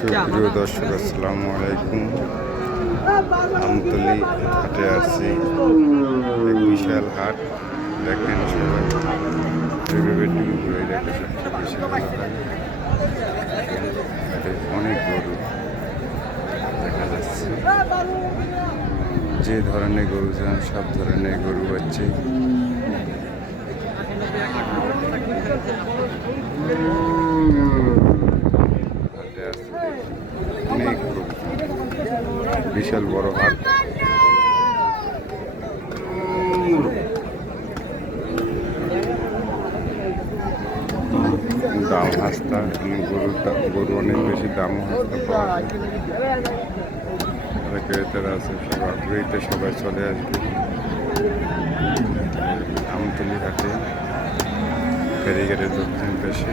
সুপ্রিয় দর্শক আসসালামু আলাইকুম। আমতলী হাটে আসছি, এক বিশাল হাট। দেখেন সবাই এভাবে একটু ঘুরে দেখে সবচেয়ে বেশি ভালো লাগে। হাটে অনেক গরু দেখা যাচ্ছে, যে ধরনের গরু চান সব ধরনের গরু হচ্ছে। অনেক গরু, বিশাল বড় হাট। দাম হাস্তা গরু অনেক বেশি দাম হাস্তা পাওয়া যায়। ক্রেতারা আছে, সব আগ্রহীতে সবাই চলে আসবে আমতলী হাটে, ফেরিঘাটের দক্ষিণ পাশে।